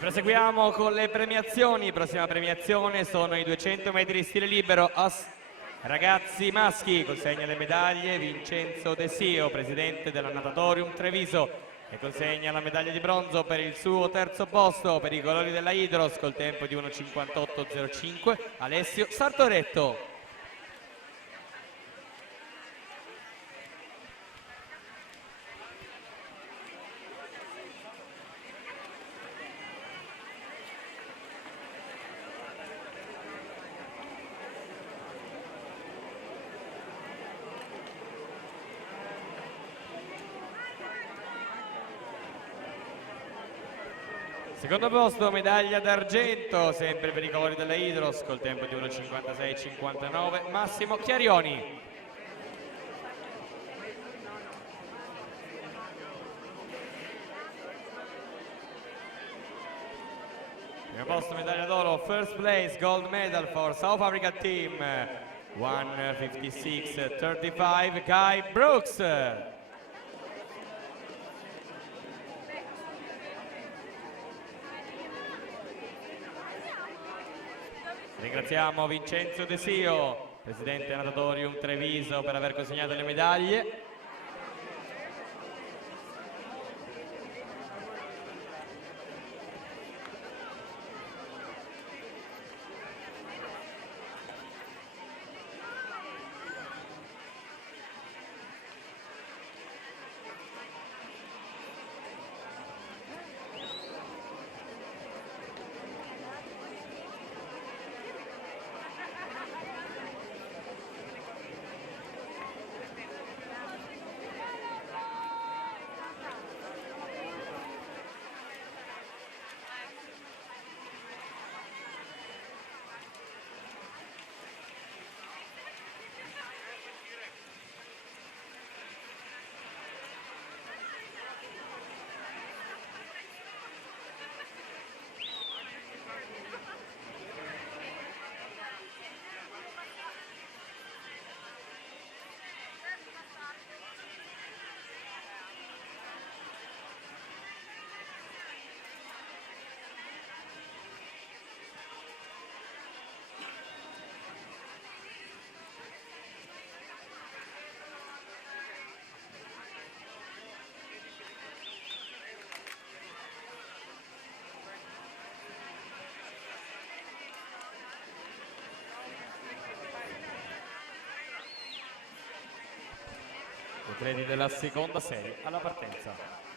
Proseguiamo con le premiazioni. Prossima premiazione sono i 200 metri stile libero ragazzi maschi. Consegna le medaglie Vincenzo De Sio, presidente della Natatorium Treviso, e consegna la medaglia di bronzo per il suo terzo posto per i colori della Hydros col tempo di 1:58.05 Alessio Sartoretto. Secondo posto, medaglia d'argento, sempre per i colori della Hydros, col tempo di 1:56.59, Massimo Chiarioni. Primo posto, medaglia d'oro, first place, gold medal for South Africa team, 1:56.35, Guy Brooks. Ringraziamo Vincenzo De Sio, presidente Natatorium Treviso, per aver consegnato le medaglie. Atleti della seconda serie alla partenza.